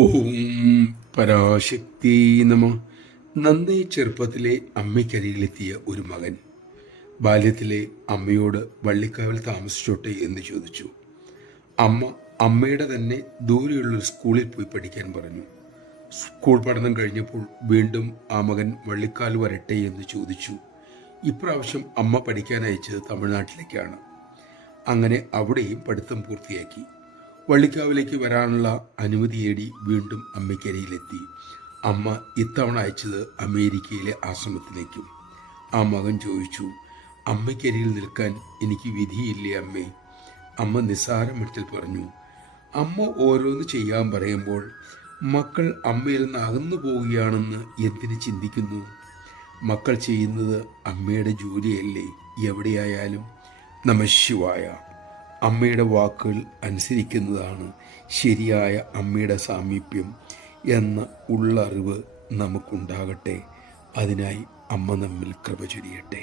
ഓം പരാശക്തി നമ. നന്നേ ചെറുപ്പത്തിലെ അമ്മയ്ക്കരികിലെത്തിയ ഒരു മകൻ ബാല്യത്തിലെ അമ്മയോട് വള്ളിക്കാവിൽ താമസിച്ചോട്ടെ എന്ന് ചോദിച്ചു. അമ്മയുടെ തന്നെ ദൂരെയുള്ളൊരു സ്കൂളിൽ പോയി പഠിക്കാൻ പറഞ്ഞു. സ്കൂൾ പഠനം കഴിഞ്ഞപ്പോൾ വീണ്ടും ആ മകൻ വള്ളിക്കാൽ വരട്ടെ എന്ന് ചോദിച്ചു. ഇപ്രാവശ്യം അമ്മ പഠിക്കാൻ അയച്ചത് തമിഴ്നാട്ടിലേക്കാണ്. അങ്ങനെ അവിടെയും പഠിത്തം പൂർത്തിയാക്കി. വള്ളിക്കാവിലേക്ക് വരാനുള്ള അനുമതി തേടി വീണ്ടും അമ്മയ്ക്കരിയിലെത്തി. അമ്മ ഇത്തവണ അയച്ചത് അമേരിക്കയിലെ ആശ്രമത്തിലേക്കും. ആ മകൻ ചോദിച്ചു, അമ്മയ്ക്കരിയിൽ നിൽക്കാൻ എനിക്ക് വിധിയില്ലേ അമ്മേ? അമ്മ നിസ്സാരമട്ടിൽ പറഞ്ഞു, അമ്മ ഓരോന്ന് ചെയ്യാൻ പറയുമ്പോൾ മക്കൾ അമ്മയിൽ നിന്ന് അകന്നു പോവുകയാണെന്ന് എന്തിന് ചിന്തിക്കുന്നു? മക്കൾ ചെയ്യുന്നത് അമ്മയുടെ ജോലിയല്ലേ എവിടെയായാലും. നമഃശിവായ. അമ്മയുടെ വാക്കുകൾ അനുസരിക്കുന്നതാണ് ശരിയായ അമ്മയുടെ സാമീപ്യം എന്ന ഉള്ളറിവ് നമുക്കുണ്ടാകട്ടെ. അതിനായി അമ്മ നമ്മിൽ കൃപ ചൊരിയട്ടെ.